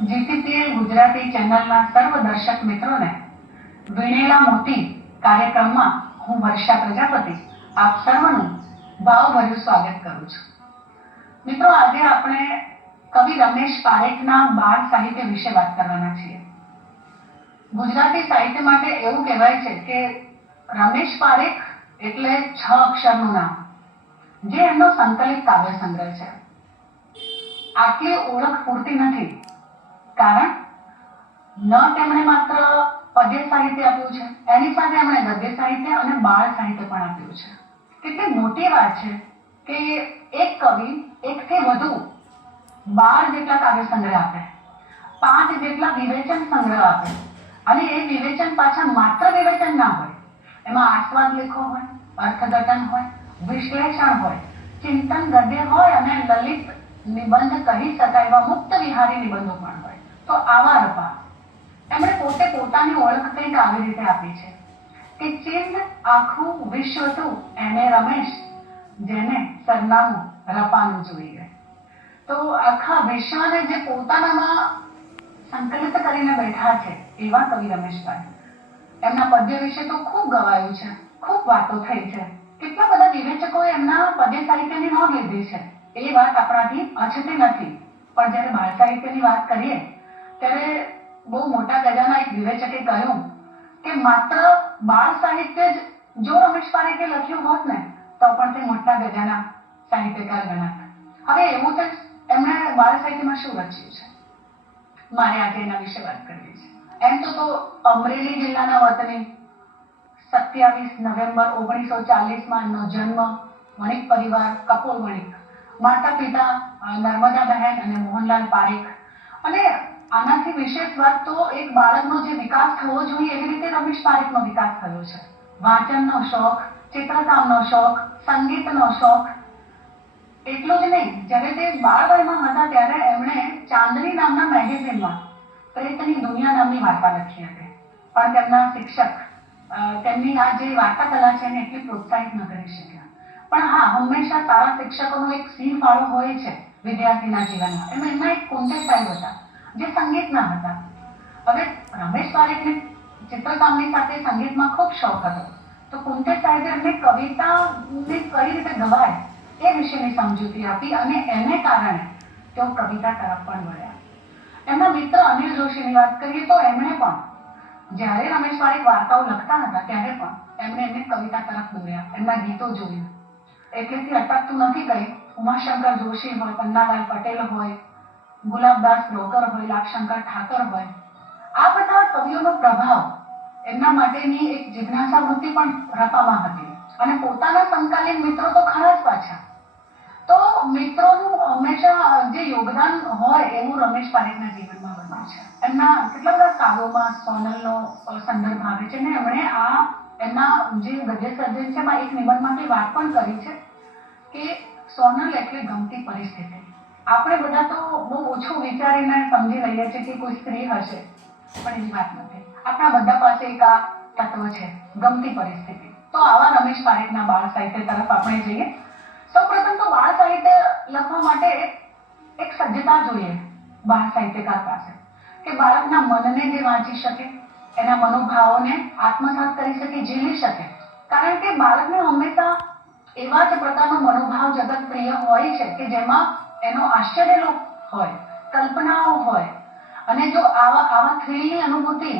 GTPL Gujarati ચેનલના સર્વ દર્શક મિત્રોને વીણેલા મોતી કાર્યક્રમમાં હું વર્ષા પ્રજાપતિ આપ સર્વનું ભાવભર્યું સ્વાગત કરું છું. મિત્રો, આજે આપણે કવિ રમેશ પારેખના બાળ સાહિત્ય વિશે વાત કરવાના છીએ. ગુજરાતી સાહિત્ય માટે એવું કહેવાય છે કે રમેશ પારેખ એટલે 6 અક્ષરનું નામ, જે એમનો સંકલિત કાવ્ય સંગ્રહ છે. આટલી ઓળખ પૂરતી નથી, કારણ ન તેમણે માત્ર પદ્ય સાહિત્ય આપ્યું છે, એની સાથે એમણે ગદ્ય સાહિત્ય અને બાળ સાહિત્ય પણ આપ્યું છે. કેટલી મોટી વાત છે કે એક કવિ એકથી વધુ 12 જેટલા કાવ્ય સંગ્રહ આપે, 5 જેટલા વિવેચન સંગ્રહ આપે, અને એ વિવેચન પાછા માત્ર વિવેચન ના હોય, એમાં આસ્વાદ લેખો હોય, અર્થઘટન હોય, વિશ્લેષણ હોય, ચિંતન ગદ્ય હોય અને લલિત નિબંધ કહી શકાય એવા મુક્ત વિહારી નિબંધો પણ હોય. તો આવા રપા એમણે પોતે પોતાની ઓળખ કંઈક આવી રીતે આપી છે કે ચિંદ આખું વિશ્વ તું એને રમેશ, જેને સરનામું રપાનું જોઈએ. તો આખા વિશ્વને જે પોતાનામાં સંકલિત કરીને બેઠા છે એવા કવિ રમેશભાઈ. એમના પદ્ય વિશે તો ખૂબ ગવાયું છે, ખૂબ વાતો થઈ છે, કેટલા બધા વિવેચકોએ એમના પદ્ય સાહિત્યની નોંધ લીધી છે. એ વાત આપણાથી અછતી નથી, પણ જ્યારે બાળ સાહિત્યની વાત કરીએ ત્યારે બહુ મોટા ગજાના એક વિવેચકે કહ્યું કે માત્ર બાળ સાહિત્ય જ જો રમેશ પારેખે લખ્યું હોત ને તો પણ તે મોટા ગજાના સાહિત્યકાર ગણાત. હવે એવું તો એમણે બાળ સાહિત્યમાં શું રચ્યું છે, મારે આજે એના વિશે વાત કરવી છે. એમ તો અમરેલી જિલ્લાના વતની, 27 નવેમ્બર 1940માં નો જન્મ, વણિક પરિવાર, કપોલ વણિક, માતા પિતા નર્મદાબહેન અને મોહનલાલ પારેખ. અને આનાથી વિશેષ વાત તો એક બાળકનો જે વિકાસ થવો જોઈએ એવી રીતે રમેશ પારેખનો વિકાસ થયો છે. વાંચનનો શોખ, ચિત્રકામનો શોખ, સંગીતનો શોખ. એટલું જ નહીં, જ્યારે તે બાળ વયમાં હતા ત્યારે એમણે ચાંદની નામના મેગેઝિનમાં પ્રેતની દુનિયા નામની વાર્તા લખી હતી, પણ તેમના શિક્ષક તેમની આ જે વાર્તા કલા છે એને એટલી પ્રોત્સાહિત ન કરી શક્યા. પણ હા, હંમેશા સારા શિક્ષકોનો એક સિંહ ફાળો હોય છે વિદ્યાર્થીના જીવનમાં. એમના એક કુંતે સાહેબ હતા જે સંગીતના હતા. હવે રમેશ પારેખને ચિત્રકામની સાથે સંગીતમાં ખૂબ શોખ હતો, તો કુંતે સાહેબે એમને કવિતાને કઈ રીતે ગવાય એ વિશેની સમજૂતી આપી અને એને કારણે તેઓ કવિતા તરફ પણ વળ્યા. એમના મિત્ર અનિલ જોશીની વાત કરીએ તો એમણે પણ જ્યારે રમેશ પારેખ વાર્તાઓ લખતા હતા ત્યારે પણ એમણે એમને કવિતા તરફ દોર્યા, એમના ગીતો જોયું. એટલેથી અટકતું નથી કહી, ઉમાશંકર જોશી હોય, પન્નાલાલ પટેલ હોય, ગુલાબદાસ બ્રોકર હોય, લાભશંકર ઠાકર હોય, આ બધા કવિઓનો પ્રભાવ એમના માટેની એક જિજ્ઞાસા વૃત્તિ પણ રપામાં હતી. અને પોતાના સમકાલીન મિત્રો તો ખરા જ પાછા. તો મિત્રોનું હંમેશા જે યોગદાન હોય એવું રમેશ પારેખના જીવનમાં બન્યું છે. એમના કેટલા બધા કાવ્યોમાં સોનલનો સંદર્ભ આવે છે, અને એમણે આ એમના જે ગદ્ય સર્જન છે એમાં એક નિબંધમાંથી વાત પણ કરી છે કે સોનલ એટલે ગમતી પરિસ્થિતિ. આપણે બધા તો બહુ ઓછું વિચારીને સમજી લઈએ છીએ કે કોઈ સ્ત્રી હશે, પણ એવી વાત નથી. આપણા બધા પાસે એક આ તત્વ છે, ગમતી પરિસ્થિતિ. તો આવા રમેશ પારેખના બાળ સાહિત્ય તરફ આપણે જઈએ. સૌપ્રથમ તો બાળ સાહિત્ય લખવા માટે એક સજ્જતા જોઈએ બાળ સાહિત્યકાર પાસે, કે બાળકના મનને જે વાંચી શકે, એના મનોભાવોને આત્મસાત કરી શકે, ઝીલી શકે. કારણ કે બાળકને હંમેશા એવા જ પ્રકારનો મનોભાવ જગત પ્રિય હોય છે કે જેમાં એનો આશ્ચર્યલોક હોય, કલ્પનાઓ હોય. અને જો આવા થ્રિલની અનુભૂતિ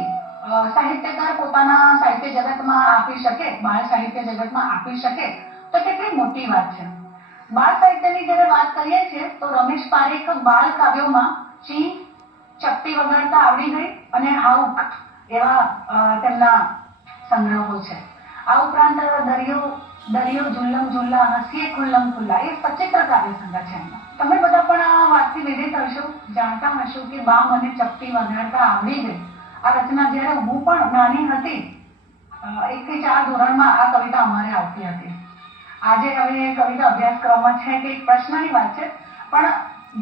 સાહિત્યકાર પોતાના સાહિત્ય જગતમાં આપી શકે, બાળ સાહિત્ય જગતમાં આપી શકે તો કેટલી મોટી વાત છે. બાળ સાહિત્યની જ્યારે વાત કરીએ છીએ તો રમેશ પારેખ બાળ કાવ્યોમાં ચી, ચપટી વગાડતા આવડી ગઈ અને હાઉક એવા તેમના સંગ્રહો છે. આ ઉપરાંત દરિયો ઝુલ્લમ ઝુલ્લા, હસીએ ખુલ્લમ ખુલ્લા, એ સચિત્ર કાવ્ય સંગ્રહ છે. તમે બધા પણ આ વાતથી વિદિત હશો, જાણતા હશો કે બા મને ચપટી વગાડતા આવડી ગઈ. આ રચના જ્યારે હું પણ નાની હતી, 1 થી 4 ધોરણમાં આ કવિતા અમારે આવતી હતી. આજે હવે કવિતા અભ્યાસક્રમમાં છે કે એક પ્રશ્નની વાત છે, પણ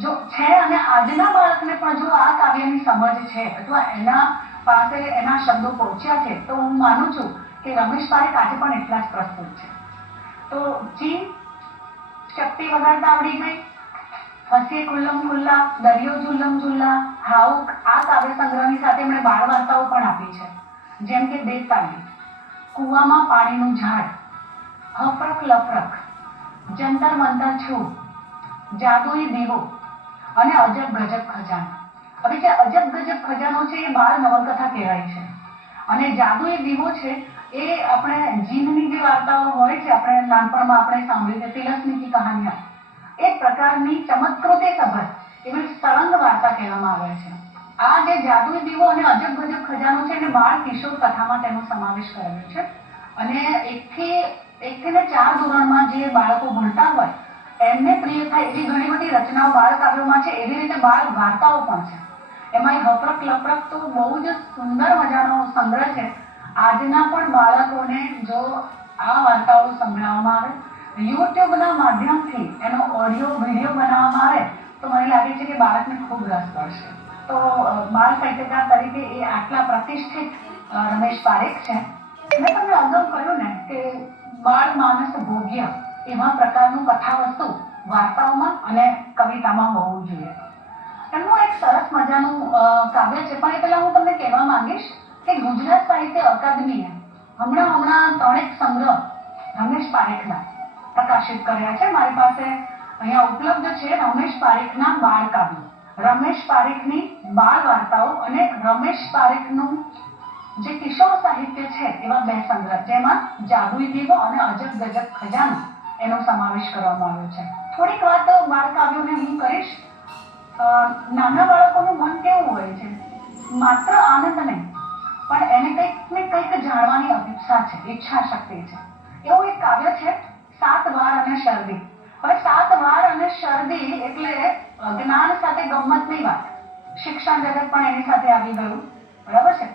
જો છે અને આજના બાળકને પણ જો આ કાવ્યની સમજ છે અથવા એના પાસે એના શબ્દો પહોંચ્યા છે તો હું માનું છું કે રમેશ પારેખ આજે પણ એટલા જ પ્રસ્તુત છે. તો ચી, ચપટી વગાડતા આવડી ગઈ, હસીએ ખુલ્લમ ખુલ્લા, દરિયો ઝુલ્લમ ઝુલ્લા, હાઉક આ કાવ્ય સંગ્રહની સાથે એમણે બાળ વાર્તાઓ પણ આપી છે. જેમ કે દેતાલી, કૂવામાં પાણીનું ઝાડ, હફરક લફરક, જંતર મંતર છું, જાદુઈ દીવો અને અજબ ગજબ ખજાનો. હવે જે અજબ ગજબ ખજાનો છે એ બાળ નવલકથા કહેવાય છે અને જાદુઈ દીવો છે એ આપણે જીનની જે વાર્તાઓ હોય છે, આપણે નાનપણમાં આપણે સાંભળી છે તિલસ્મીની કહાનીઓ, એ પ્રકારની ચમત્કૃતિ સભર એવી સળંગ વાર્તા કહેવામાં આવે છે. આ જે જાદુઈ દીવો અને અજબ ગજબ ખજાનો છે એને બાળ કિશોર કથામાં તેનો સમાવેશ કરેલો છે અને એકથી ને 4 ધોરણમાં જે બાળકો ભણતા હોય એમને પ્રિય થાય એવી ઘણી બધી રચનાઓ બાળ કાવ્યોમાં છે. એવી રીતે બાળ વાર્તાઓ પણ છે. એમાં હફરક લફરક તો બહુ જ સુંદર મજાનો સંગ્રહ છે. આજના પણ બાળકોને જો આ વાર્તાઓ સંભળાવવામાં આવે, યુટ્યુબના માધ્યમથી એનો ઓડિયો વિડીયો બનાવવામાં આવે તો મને લાગે છે કે બાળકને ખૂબ રસ પડશે. તો બાળ સાહિત્યકાર તરીકે એ આટલા પ્રતિષ્ઠિત રમેશ પારેખ છે. મેં તમને અગાઉ કહ્યું ને કે બાળ માનસ ભોગ્ય એવા પ્રકારનું કથાવસ્તુ વાર્તાઓમાં અને કવિતામાં હોવું જોઈએ. એમનું એક સરસ મજાનું કાવ્ય છે, પણ એ પહેલા હું તમને કહેવા માંગીશ કે ગુજરાત સાહિત્ય અકાદમીએ હમણાં 3 સંગ્રહ રમેશ પારેખના પ્રકાશિત કર્યા છે. મારી પાસે અહીંયા ઉપલબ્ધ છે રમેશ પારેખના બાળ કાવ્યો, રમેશ પારેખની બાળ વાર્તાઓ અને રમેશ પારેખનું જે કિશોર સાહિત્ય છે એવા 2 સંગ્રહ, જેમાં જાદુઈ દીવો અને અજબ ગજબ ખજાનો એનો સમાવેશ કરવામાં આવ્યો છે. થોડીક વાત બાળ કાવ્યોને હું કરીશ. નાના બાળકોનું મન કેવું હોય છે, માત્ર આનંદ નહીં પણ એને કંઈક ને કંઈક જાણવાની અપેક્ષા છે, ઈચ્છા શક્તિ છે. એવું એક કાવ્ય છે 7 વાર અને શરદી. હવે 7 વાર અને શરદી એટલે જ્ઞાન સાથે ગમ્મતની વાત. શિક્ષણ જગત પણ એની સાથે આવી ગયું, બરાબર છે.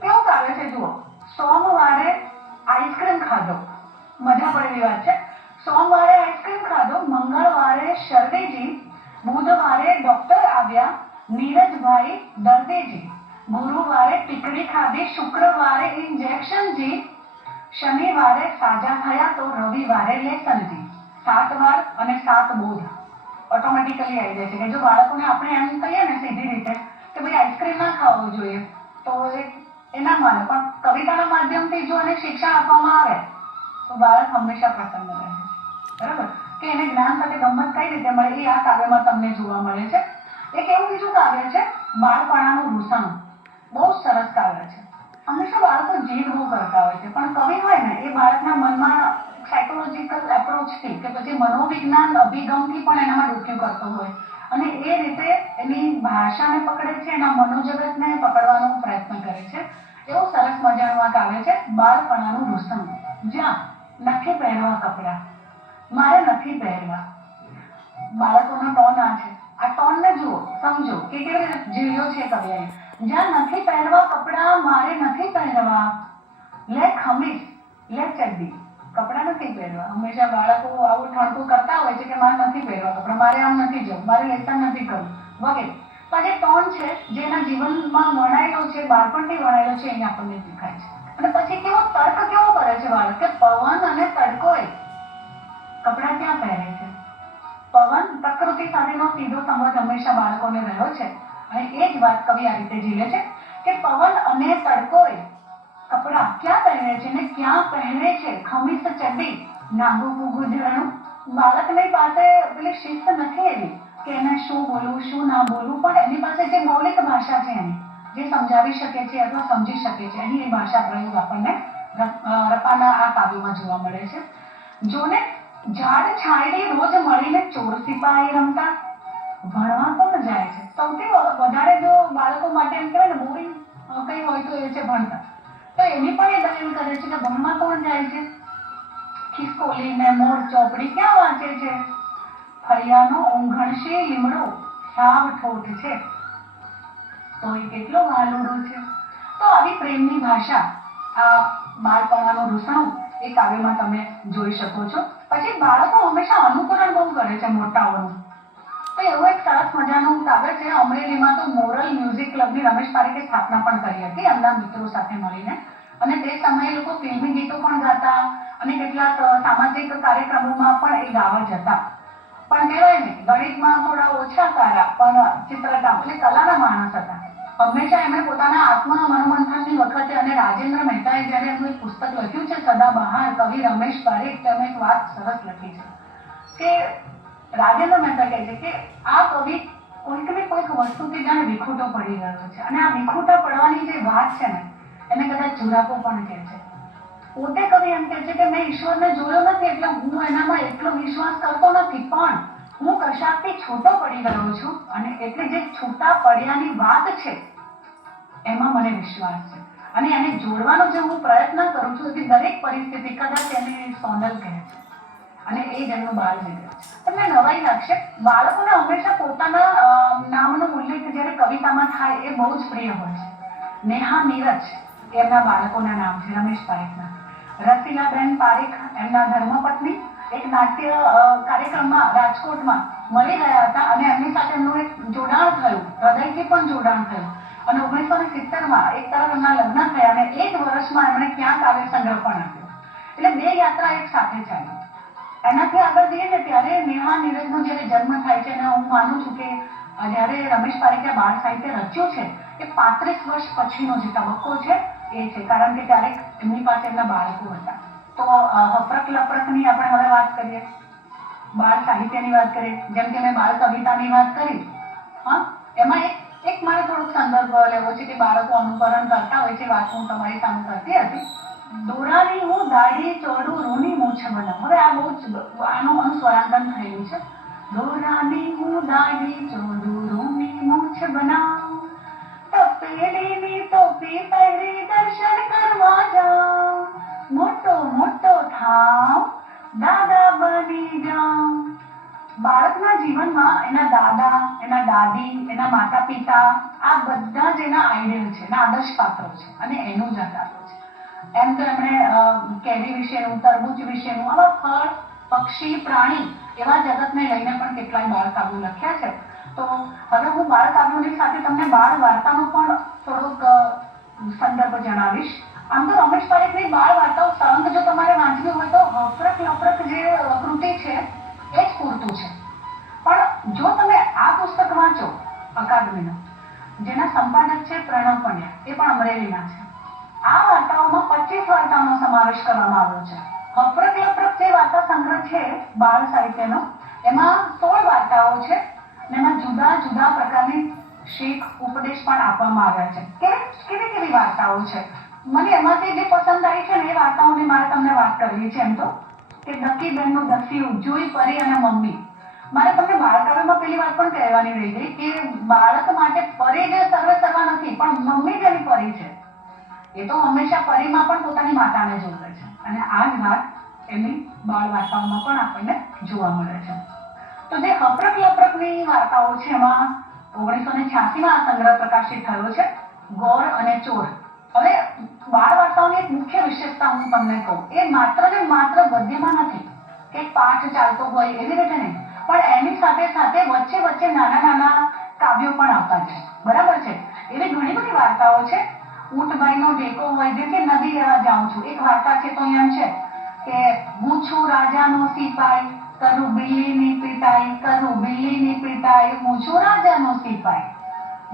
કેવું કાવ્ય છે જુઓ. સોમવારે આઈસ્ક્રીમ ખાધો, મજા પડેલી વાત છે. સોમવારે આઈસ્ક્રીમ ખાધો, મંગળવારે શરદીજી, બુધવારે ડોક્ટર આવ્યા નીરજભાઈ દર્દીજી, ગુરુવારે ટીકડી ખાધી, શુક્રવારે ઇન્જેક્શનજી, શનિવારે સાજા થયા તો રવિવારે લેસનજી. 7 વાર અને 7 બોધ ઓટોમેટિકલી આવી જાય છે કે જો બાળકોને આપણે એમ કહીએ ને સીધી રીતે કે ભાઈ આઈસ્ક્રીમ ના ખાવું જોઈએ તો એ ના માને, પણ કવિતાના માધ્યમથી જો એને શિક્ષણ આપવામાં આવે તો બાળક હંમેશા પ્રસન્ન રહે છે. બરાબર કે એને જ્ઞાન સાથે ગમ્મત કઈ રીતે મળે એ આ કાવ્યમાં તમને જોવા મળે છે. એક એવું બીજું કાવ્ય છે બાળપણાનું રૂસાણું. બહુ સરસ કાવ્ય છે. હંમેશા બાળકો જીદ બહુ કરતા હોય છે, પણ કવિ હોય ને એ બાળકના મનમાં સાયકોલોજીકલ એપ્રોચથી કે પછી મનોવિજ્ઞાન અભિગમથી પણ એનામાં ડૂક્યું કરતો હોય અને એ રીતે એની ભાષાને પકડે છે, એના મનોજગતને પકડવાનો પ્રયત્ન કરે છે. એવું સરસ મજાનું આ કાવ્ય છે બાળપણાનું રૂસાણું. જ્યાં નથી પહેરવા કપડા, મારે નથી પહેરવા. બાળકોનો ટોન આ છે. આ ટોનને જુઓ, સમજો કે કેવી રીતે જીવ્યો છે કવિએ. જ્યાં નથી પહેરવા કપડા, મારે નથી પહેરવા, લે ખમીસ લે ચડ્ડી. કપડા નથી પહેરવા. હંમેશા બાળકો આવું ઠણકું કરતા હોય છે કે મારે નથી પહેરવા કપડા, મારે આમ નથી જવું, મારે લેસન નથી કરવું વગેરે. પણ જે ટોન છે જે એના જીવનમાં વણાયેલો છે, બાળપણથી વણાયેલો છે, એને આપણને દેખાય છે. અને પછી કેવો તર્ક કેવો કરે છે બાળક કે પવન અને તડકોએ કપડા ક્યાં પહેરે છે. પવન પ્રકૃતિ સાથેનો સીધો સંબંધ હંમેશા બાળકોને રહ્યો છે અને એ જ વાત કવિ આ રીતે ઝીલે છે કે પવન અને તડકોએ કપડા ક્યાં પહેરે છે ને ક્યાં પહેરે છે ખમીસ ચડ્ડી નાગુ પૂગું ઝરણું. બાળકની પાસે પેલી શિસ્ત નથી એવી કે એને શું બોલવું શું ના બોલવું, પણ એની પાસે જે મૌલિક ભાષા છે એની જે સમજાવી શકે છે અથવા સમજી શકે છે, અહીં એ ભાષા પ્રયોગ આપણને રપાના આ કાવ્યોમાં જોવા મળે છે. જોને ઝાડ છાંયડી રોજ મળીને ચોર સિપાહી રમતા, ભણવા કોણ જાય છે. સૌથી વધારે જો બાળકો માટે એમ કહેવાય ને બોરિંગ કઈ હોય તો એ છે ભણતા. તો એની પણ એ દલીલ કરે છે કે ભણવા કોણ જાય છે. ખિસકોલી ને મોર ચોપડી ક્યાં વાંચે છે, ફળિયાનો ઊંઘણશી લીમડો સાવ ઠોઠ છે, તો એ કેટલો વાલુડો છે. તો આવી પ્રેમની ભાષા આ બાળપણાનું રૂસણું એ કાવ્યમાં તમે જોઈ શકો છો. પછી બાળકો હંમેશા અનુકરણ બહુ કરે છે મોટાઓનું. તો એવું એક સરસ મજાનું કાવ્ય છે. અમરેલીમાં તો મોરલ મ્યુઝિક ક્લબની રમેશ પારેખે સ્થાપના પણ કરી હતી એમના મિત્રો સાથે મળીને, અને તે સમયે લોકો ફિલ્મી ગીતો પણ ગાતા અને કેટલાક સામાજિક કાર્યક્રમોમાં પણ એ ગાવા જતા. પણ કહેવાય ને ગણિતમાં થોડા ઓછા સારા પણ ચિત્રકામ એટલે કલાના માણસ હતા. હંમેશા એમણે પોતાના આત્મા મનોમંથનની વખતે અને રાજેન્દ્ર મહેતાએ જ્યારે એમનું એક પુસ્તક લખ્યું છે સદાબહાર કવિ રમેશ પારેખ, તેમાં એક વાત સરસ લખી છે કે રાજેન્દ્ર મહેતા કહે છે કે આ કવિ કોઈક ને કોઈક વસ્તુથી જાણે વિખૂટો પડી ગયો છે અને આ વિખૂટા પડવાની જે વાત છે ને એને કદાચ જુરાપો પણ કહે છે. પોતે કવિ એમ કહે છે કે મેં ઈશ્વરને જોયો નથી એટલે હું એનામાં એટલો વિશ્વાસ કરતો નથી, પણ હું કશાકથી છૂટો પડી ગયો છું અને એટલે જે છૂટા પડ્યાની વાત છે એમાં મને વિશ્વાસ છે અને એને જોડવાનો જે હું પ્રયત્ન કરું છું એ દરેક પરિસ્થિતિ કદાચ એને સોનલ કહે છે અને એ જ એમનું બાળ જીવન છે. તમને નવાઈ લાગશે, બાળકોને હંમેશા પોતાના નામનો ઉલ્લેખ જ્યારે કવિતામાં થાય એ બહુ જ પ્રિય હોય છે. નેહા નીરજ એમના બાળકોના નામ છે, રમેશ પારેખના. રસીલાબેન પારેખ એમના ધર્મપત્ની એક નાટ્ય કાર્યક્રમમાં રાજકોટમાં મળી ગયા હતા અને એમની સાથે એમનું એક જોડાણ થયું, હૃદયથી પણ જોડાણ થયું અને 1970માં એક તરફ એમના લગ્ન થયા અને એ જ વર્ષમાં એમણે ક્યાં કાવ્ય સંગ્રહ પણ આપ્યો. એટલે બે યાત્રા એક સાથે ચાલી. એનાથી આગળ જઈએ ને ત્યારે નેહા નીરજનો જ્યારે જન્મ થાય છે અને હું માનું છું કે જ્યારે રમેશ પારેખે બાળ સાહિત્ય રચ્યું છે એ 35 વર્ષ પછીનો જે તબક્કો છે એ છે, કારણ કે ત્યારે એમની પાસે એમના બાળકો હતા. તો હફરક લફરકની આપણે હવે વાત કરીએ, બાળ સાહિત્યની વાત કરીએ, જેમ કે મેં બાળ કવિતાની વાત કરી. હા, એમાં એક મારે થોડોક સંદર્ભ લેવો છે કે બાળકો અનુકરણ કરતા હોય છે, વાત હું તમારી સામે કરતી હતી. દોરાની હું દાઢી ચોડું રૂની મૂછ બનાવું. હવે આ બહુ જ આનું સ્વરાંકન થયેલું છે. દોરાની હું દાઢી ચોડું રૂની મૂછ બનાવું, તપેલીની ટોપી પહેરી દર્શન કરવા જાઉં, મોટો મોટો થાવ દાદા બની જાઉં. બાળકના જીવનમાં એના દાદા, એના દાદી, એના માતા પિતા આ બધા જ એના આઈડિયલ છે, એના આદર્શ પાત્રો છે અને એનું જ આધાર છે. એમ તો એમણે કેરી વિશેનું, તરબૂચ વિશેનું, આવા ફળ, પક્ષી, પ્રાણી એવા જગતને લઈને પણ કેટલાય બાળ કાવ્યો લખ્યા છે. તો હવે હું બાળ કાવ્યોની સાથે તમને બાળ વાર્તાનો પણ થોડોક સંદર્ભ જણાવીશ. આમ તો રમેશ પારેખની બાળ વાર્તાઓ સળંગ જો તમારે વાંચવી હોય તો હફરક લફરક જે કૃતિ છે એ જ પૂરતું છે. પણ જો તમે આ પુસ્તક વાંચો અકાદમીનું, જેના સંપાદક છે પ્રણવ પંડ્યા, એ પણ અમરેલીના છે, આ વાર્તાઓમાં 25 વાર્તાઓનો સમાવેશ કરવામાં આવ્યો છે. હફરક લફરક જે વાર્તા સંગ્રહ છે બાળ સાહિત્યનો, એમાં 16 વાર્તાઓ છે અને એમાં જુદા જુદા પ્રકારની શીખ ઉપદેશ પણ આપવામાં આવ્યા છે. કેવી કેવી વાર્તાઓ છે, મને એમાંથી જે પસંદ આવી છે ને એ વાર્તાઓની મારે તમને વાત કરવી છે. એમ તો કે દકીબેનનું દસિયું, જુઈ, પરી અને મમ્મી. મારે તમને બાળકાવ્યમાં પેલી વાત પણ કહેવાની રહી ગઈ કે બાળક માટે પરી જે સર્વે સર્વા નથી, પણ મમ્મી જેની પરી છે એ તો હંમેશા પરીમાં પણ પોતાની માતાને જોવે છે અને આ જ વાત એમની બાળ વાર્તાઓમાં પણ આપણને જોવા મળે છે. તો જે હફરક લફરકની વાર્તાઓ છે એમાં 1986માં આ સંગ્રહ પ્રકાશિત થયો છે, ગોર અને ચોર. હવે બાળ વાર્તાઓની એક મુખ્ય વિશેષતા હું તમને કહું, એ માત્ર ને માત્ર ગદ્યમાં નથી કે પાઠ ચાલતો હોય એવી રીતે નહીં, પણ એની સાથે સાથે વચ્ચે વચ્ચે નાના નાના કાવ્યો પણ આવતા છે. બરાબર છે, એવી ઘણી બધી વાર્તાઓ છે. ઊંટભાઈનો ટેકો હોય, જેમ કે નદી લેવા જાઉં છું, એક વાર્તા છે તો એમ છે કે હું છું રાજાનો સિપાઈ, કરું બિલ્લીની પીટાઈ, કરું બિલ્લીની પીટાઈ, હું છું રાજાનો સિપાઈ.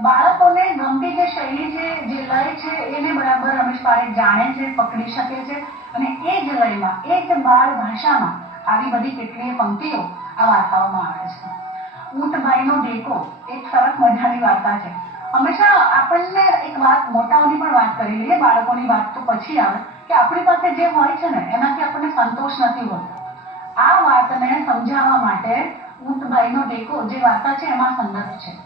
બાળકોને ગમતી જે શૈલી છે, જે લય છે, એને બરાબર રમેશ પારેખ જાણે છે, પકડી શકે છે અને એ જ લયમાં, એ જ બાળ ભાષામાં આવી બધી કેટલીય પંક્તિઓ આ વાર્તાઓમાં આવે છે. ઊંટભાઈનો ટેકો એક સરસ મજાની વાર્તા છે. હંમેશા આપણને એક વાત, મોટાઓની પણ વાત કરી લઈએ, બાળકોની વાત તો પછી આવે, કે આપણી પાસે જે હોય છે ને એનાથી આપણને સંતોષ નથી હોતો. આ વાતને સમજાવવા માટે ઊંટભાઈનો ટેકો જે વાર્તા છે એમાં સંદર્ભ છે.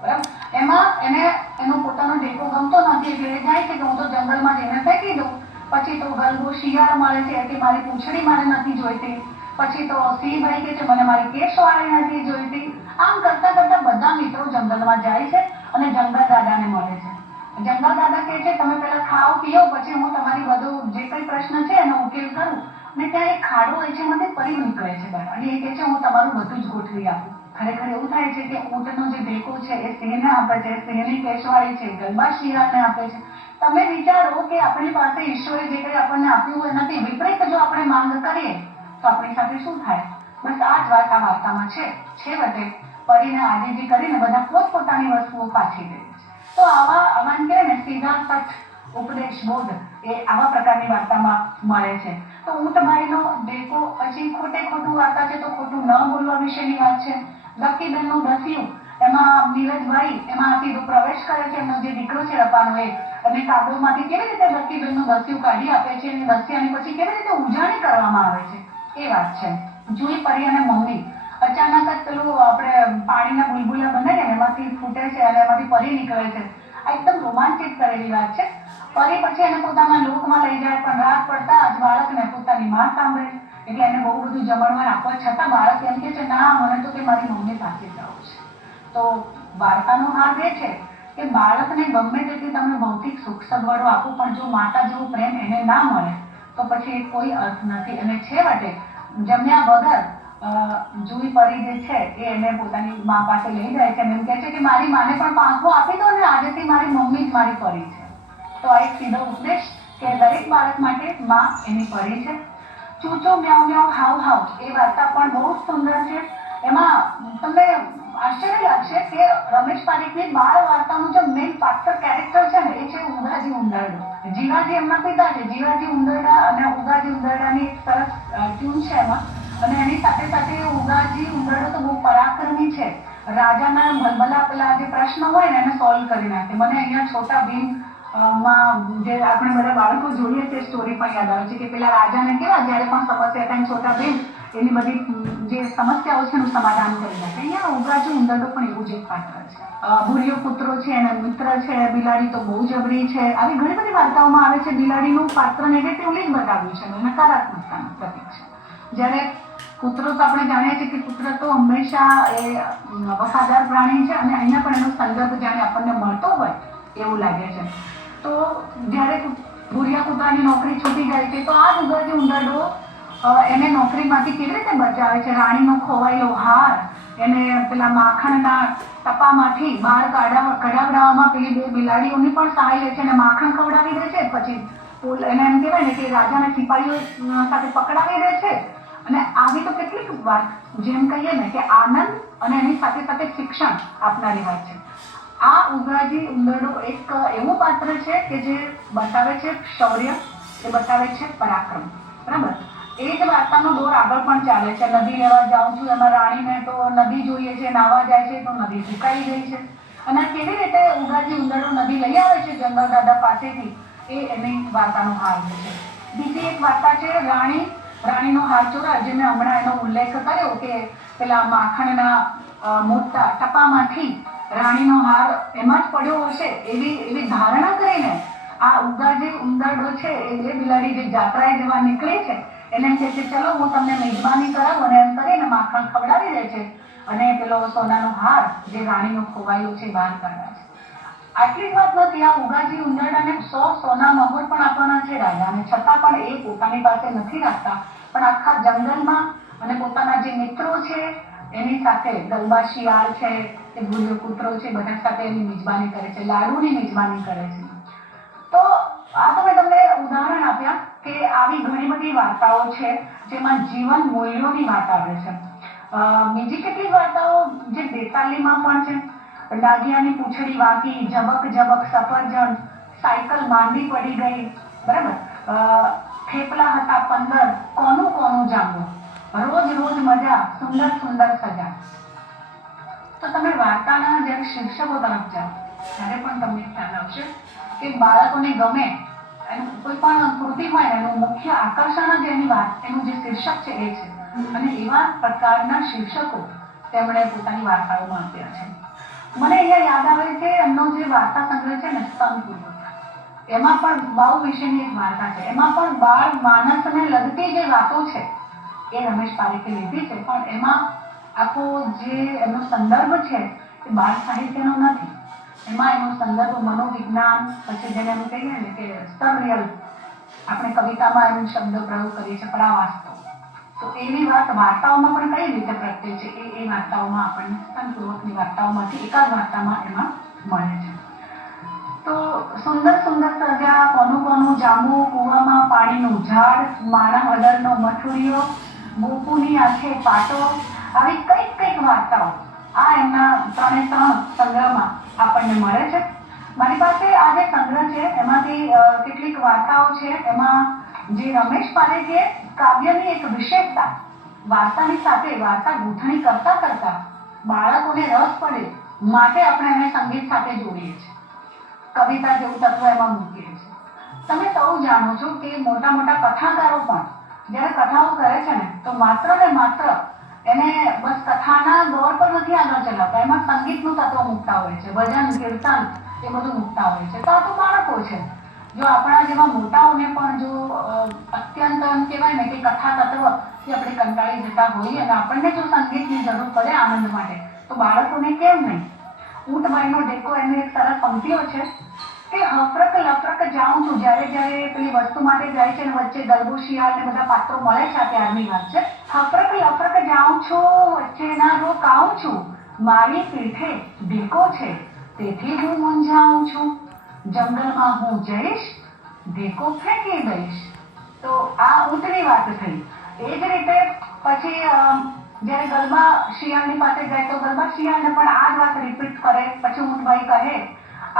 બરાબર, એમાં એને એનો પોતાનો ટેકો ગમતો નથી એટલે એ જાય છે કે હું તો જંગલમાં જઈને ફેંકી દઉં. પછી તો ગલગો શિયાળ મળે છે કે મારી પૂંછડી મારે નથી જોઈતી. પછી તો સિંહભાઈ કે છે મને મારી કેશવાળી નથી જોઈતી. આમ કરતા કરતા બધા મિત્રો જંગલમાં જાય છે અને જંગલ દાદાને મળે છે. જંગલ દાદા કહે છે તમે પેલા ખાઓ પીઓ, પછી હું તમારી બધું જે કઈ પ્રશ્ન છે એનો ઉકેલ કરું. અને ત્યાં એક ખાડો હોય છે, એમાંથી પરી નીકળે છે બહાર અને એ કહે છે હું તમારું બધું જ ગોઠવી આપું. ખરેખર એવું થાય છે કે ઊંટનો જે ટેકો છે એ સિંહને આપે છે, સિંહની કેશવાળી છે ગલબા શિયાળને આપે છે. તમે વિચારો કે આપણી પાસે ઈશ્વરે જે કંઈ આપણને આપ્યું હોય એનાથી વિપરીત જો આપણે માંગ કરીએ તો આપણી સાથે શું થાય? બસ આ જ વાત આ વાર્તામાં છે. છેવટે પરીને આજીજી કરીને બધા પોતપોતાની વસ્તુઓ પાછી દે છે. તો આવા કહેવાય ને સીધા સચ ઉપદેશ બોધ એ આવા પ્રકારની વાર્તામાં મળે છે. તો ઊંટભાઈનો ડેકો પછી ખોટે ખોટું વાર્તા છે તો ખોટું ન બોલવા વિશેની વાત છે. લકીબેનનું દસિયું એમાં નીરજભાઈ એમાં સીધો પ્રવેશ કરે છે. એમનો જે દીકરો છે રપાનો એ અને કાદવમાંથી કેવી રીતે લકીબેનનું દસિયું કાઢી આપે છે અને દસિયાની પછી કેવી રીતે ઉજાણી કરવામાં આવે છે એ વાત છે. જુઈ, પરી અને મમ્મી અચાનક જ પેલું આપણે પાણીના બુલબુલા બને ને એમાંથી ફૂટે છે અને એમાંથી પરી નીકળે છે. આ એકદમ રોમાંચિત કરેલી વાત છે. પરી પછી એને પોતાના લોકમાં લઈ જાય પણ રાત પડતા જ બાળકને પોતાની માં સાંભળે એટલે એને બહુ બધું જમણવાર આપવા છતાં બાળક એમ કે છે ના, મને તો કે મારી મમ્મી પાસે જવું છે. તો વાર્તાનો હાર એ છે કે બાળકને ગમે તેટલી તમે ભૌતિક સુખ સગવડો આપો પણ જો માતા જેવો પ્રેમ એને ના મળે તો પછી કોઈ અર્થ નથી. અને છેવટે જમ્યા વગર જુઈ પરી જે છે એ એને પોતાની મા પાસે લઈ જાય છે અને એમ કહે છે કે મારી માને પણ પાંખો આપી દો ને, આજથી મારી મમ્મી જ મારી પરી છે. તો આ એક સીધો ઉપદેશ કે દરેક બાળક માટે માં એની પરી છે. ચૂચો મ્યાઉ મ્યાઉ હાવ હાવ એ વાર્તા પણ બહુ સુંદર છે. એમાં તમને આશ્ચર્ય લાગશે કે રમેશ પારીખની બાળ વાર્તાનું જે મેઇન પાત્ર કેરેક્ટર છે ને એ છે ઉગાજી ઉંદરડો. જીવાજી એમના પિતા છે. જીવાજી ઉંદરડા અને ઉગાજી ઉંદરડાની એક સરસ ટ્યુન છે એમાં. અને એની સાથે સાથે ઉગાજી ઉંદરડો તો બહુ પરાક્રમી છે. રાજાના ભલભલા પેલા જે પ્રશ્ન હોય ને એને સોલ્વ કરી નાખે. મને અહીંયા છોટા ભીમ માં જે આપણે બધા બાળકો જોઈએ તે સ્ટોરી પણ યાદ આવે છે કે પેલા રાજાને કેવા જયારે પણ સમસ્યા થાય છોટા ભીમ એની બધી જે સમસ્યાઓ છે એનું સમાધાન કરી નાખે. અહીંયા ઉગાજી ઉંદરડો પણ એવું જ એક પાત્ર છે. ભૂરિયો કૂતરો છે, એના મિત્ર છે. બિલાડી તો બહુ જબરી છે. આવી ઘણી બધી વાર્તાઓમાં આવે છે. બિલાડીનું પાત્ર નેગેટિવલી જ બતાવ્યું છે, નકારાત્મકતાનું પ્રતીક છે. જ્યારે કૂતરો તો આપણે જાણીએ છીએ કે કૂતરો તો હંમેશા એ વફાદાર પ્રાણી છે અને અહીંયા પણ એનો સંદર્ભ જાણે આપણને મળતો હોય એવું લાગે છે. તો જ્યારે ભૂરિયા કૂતરાની નોકરી છૂટી જાય છે તો આ જ ઉગાજી ઉંદરડો એને નોકરીમાંથી કેવી રીતે બચાવે છે. રાણીનો ખોવાયેલો હાર એને પેલા માખણના ટપામાંથી બહાર કઢાવડાવવામાં પેલી બે બિલાડીઓની પણ સહાય લે છે અને માખણ ખવડાવી દે છે. પછી એને એમ કહેવાય ને કે રાજાના સિપાહીઓ સાથે પકડાવી દે છે. અને આવી તો કેટલીક વાત જેમ કહીએ ને કે આનંદ અને એની સાથે સાથે શિક્ષણ આપનારી વાત છે. આ ઉગાજી ઉંદરડો એક એવું પાત્ર છે કે જે બતાવે છે શૌર્ય, એ બતાવે છે પરાક્રમ. બરાબર, એ જ વાર્તાનો દોર આગળ પણ ચાલે છે. નદી લેવા જાઉં છું એમાં રાણીને તો નદી જોઈએ છે, નાવા જાય છે તો નદી સુકાઈ ગઈ છે. અને કેવી રીતે ઉગાજી ઉંદરડો નદી લઈ આવે છે જંગલ દાદા પાસેથી એ એની વાર્તાનો હાર છે. બીજી એક વાર્તા છે રાણીનો હાર ચોરા, જે મેં હમણાં એનો ઉલ્લેખ કર્યો કે પેલા માખણના મોટા ટપામાંથી રાણીનો હાર એમાં જ પડ્યો હશે એવી ધારણા કરીને આ ઉગાજી ઉંદરડો છે એ બે બિલાડી જે જાત્રાએ જવા નીકળે છે એને એમ કહે છે ચલો હું તમને મેજબાની કરાવું અને એમ કરીને માખણ ખવડાવી દે છે અને પેલો સોનાનો હાર જે રાણીનો ખોવાયો છે બહાર કાઢે છે. આટલી જ વાત નથી, આ ઉગાજી ઉંદરડાને 100 સોના મહોર પણ આપવાના છે રાજાને, છતાં પણ એ પોતાની પાસે નથી રાખતા પણ આખા જંગલમાં અને પોતાના જે મિત્રો છે એની સાથે ગલબા શિયાળ છે કે ભૂરિયો કૂતરો છે બધા સાથે એની મેજબાની કરે છે, લાડુની મેજબાની કરે છે. તો આ તો મેં તમને ઉદાહરણ આપ્યા કે આવી ઘણી બધી વાર્તાઓ છે જેમાં જીવન મૂલ્યોની વાત આવે છે. બીજી કેટલીક વાર્તાઓ જે બેતાલીમાં પણ છે. ડાઘિયાની પૂંછડી વાંકી, ઝબક ઝબક સફરજન, સાયકલ માંદી પડી ગઈ, બરાબર, થેપલા હતા 15, કોનું કોનું જાંબુ, રોજ રોજ મજા, સુંદર સુંદર સજા. તો તમે વાર્તાના જ્યારે શીર્ષકો તરફ જાઓ ત્યારે પણ તમને ખ્યાલ આવશે કે બાળકોને ગમે એનું કોઈ પણ કૃતિ હોય એનું મુખ્ય આકર્ષણ જ એની વાત એનું જે શીર્ષક છે એ છે. અને એવા પ્રકારના શીર્ષકો તેમણે પોતાની વાર્તાઓમાં આપ્યા છે. મને અહીંયા યાદ આવે કે એમનો જે વાર્તા સંગ્રહ છે ને સ્તનપૂર્વક, એમાં પણ બાળ વિશેની એક વાર્તા છે. એમાં પણ બાળ માનસને લગતી જે વાતો છે એ રમેશ પારેખે લીધી છે પણ એમાં આખો જે એનો સંદર્ભ છે એ બાળ સાહિત્યનો નથી. એમાં એનો સંદર્ભ મનોવિજ્ઞાન, પછી જેને એમ કહીએ ને કે સરિયલ, આપણે કવિતામાં એનો શબ્દ પ્રયોગ કરીએ છીએ પરાવાસ્તવ. તો એવી વાત વાર્તાઓમાં પણ કઈ રીતે પ્રગટે છે એ વાર્તાઓમાં આપણને સ્તનપૂર્વકની વાર્તાઓમાંથી એકાદ વાર્તામાં એમાં મળે છે. તો સુંદર સુંદર સજા, કોનું કોનું જાંબુ, કૂવામાં પાણીનું ઝાડ, માણા હળદરનો મઠુરિયો, ગોપુની આંખે પાટો, આવી કઈક વાર્તાઓ આ એમના 3 સંગ્રહમાં આપણને મળે છે. મારી પાસે આ જે સંગ્રહ છે એમાંથી કેટલીક વાર્તાઓ છે. એમાં જે રમેશ પારેખે કાવ્યની એક વિશેષતા, વાર્તાની સાથે વાર્તા ગૂંથણી કરતા બાળકોને રસ પડે માટે આપણે એને સંગીત સાથે જોડીએ છીએ, કવિતા જેવું તત્વ એમાં મૂકીએ છીએ. તમે સૌ જાણો છો કે મોટા કથાકારો પણ જ્યારે કથાઓ કરે છે ને તો માત્ર ને માત્ર એને બસ કથાના દોર પર નથી આગળ ચલાવતા, એમાં સંગીતનું તત્વ મૂકતા હોય છે, ભજન કીર્તન એ બધું મૂકતા હોય છે. તો આ તો બાળકો છે. જો આપણા જેવા મોટાઓને પણ જો અત્યંત એમ કહેવાય ને કે કથા તત્વથી આપણે કંટાળી જતા હોઈએ અને આપણને જો સંગીતની જરૂર પડે આનંદ માટે, તો બાળકોને કેમ નહીં. ઊંટભાઈનો ટેકો એની એક સરસ પંક્તિઓ છે કે હફરક લફરક જાઉં છું, જ્યારે પેલી વસ્તુ માટે જાય છે ને વચ્ચે ગલબો શિયાળ ને બધા પાત્રો મળે છે, ત્યારની વાત છે. હફરક લફરક જાઉં છું, વચ્ચેના રોકાઉં છું, મારી પીઠે ઢેકો છે તેથી હું મૂંઝાઉં છું, જંગલમાં હું જઈશ ઢેકો ફેંકી દઈશ. તો આ ઊંટની વાત થઈ. એ જ રીતે પછી જ્યારે ગલબા શિયાળની પાસે જાય તો ગલબા શિયાળને પણ આ જ વાત રિપીટ કરે. પછી ઊંટભાઈ કહે,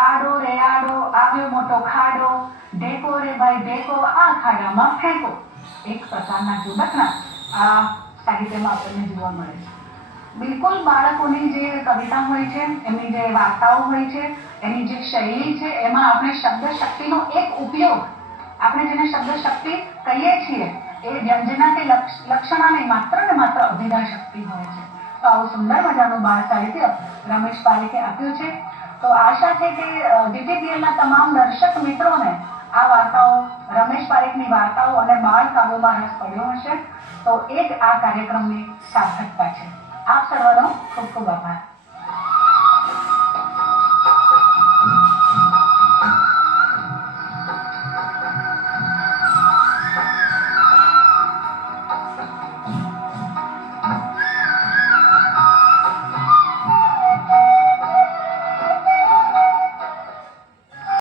આડો રે આડો આવ્યો મોટો ખાડો, ઢેકો રે ભાઈ ઢેકો આ ખાડામાં ફેંકો. એક પ્રકારના જોડકણા આ સાહિત્યમાં આપણને જોવા મળે છે. બિલકુલ બાળકોની જે કવિતા હોય છે, એમની જે વાર્તાઓ હોય છે, એની જે શૈલી છે, એમાં આપણે શબ્દ શક્તિનો એક ઉપયોગ, આપણે જેને શબ્દ શક્તિ કહીએ છીએ, એ વ્યંજના કે લક્ષણા નહીં, માત્ર ને માત્ર અભિનય શક્તિ હોય છે. તો આવું સુંદર મજાનું બાળ સાહિત્ય રમેશ પારેખે આપ્યું છે. તો આશા છે કે DTPLના તમામ દર્શક મિત્રોને આ વાર્તાઓ, રમેશ પારેખની વાર્તાઓ અને બાળ કાવ્યોમાં રસ પડ્યો હશે. તો એ જ આ કાર્યક્રમની સાર્થકતા છે. આપ સર્વનો ખૂબ ખૂબ આભાર.